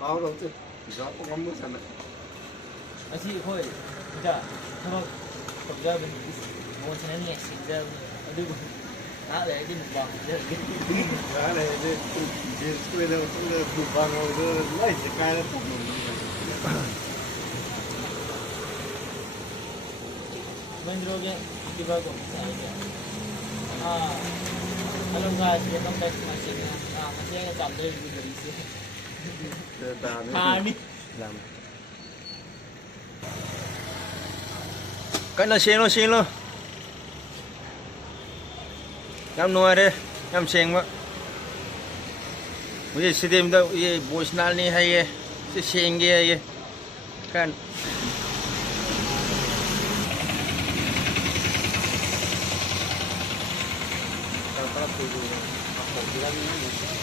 áo đâu chứ gió có ngắm mưa sẵn đấy Así hoy ya tamam pagka ben mo sa nani sinda adu ada din ba giá này đi quê đâu cũng được chụp vào rồi lấy cái cái đó ben roge di ba ko sa hello guys welcome back to my channel masih yang chal rahi video dari ta làm cái nó xin luôn nhắm nuôi đi nhắm xem quá bây giờ sẽ tìm đâu ये भोजनाल नहीं है ये से शेंगे है ये kan kata tuh apa bilang ini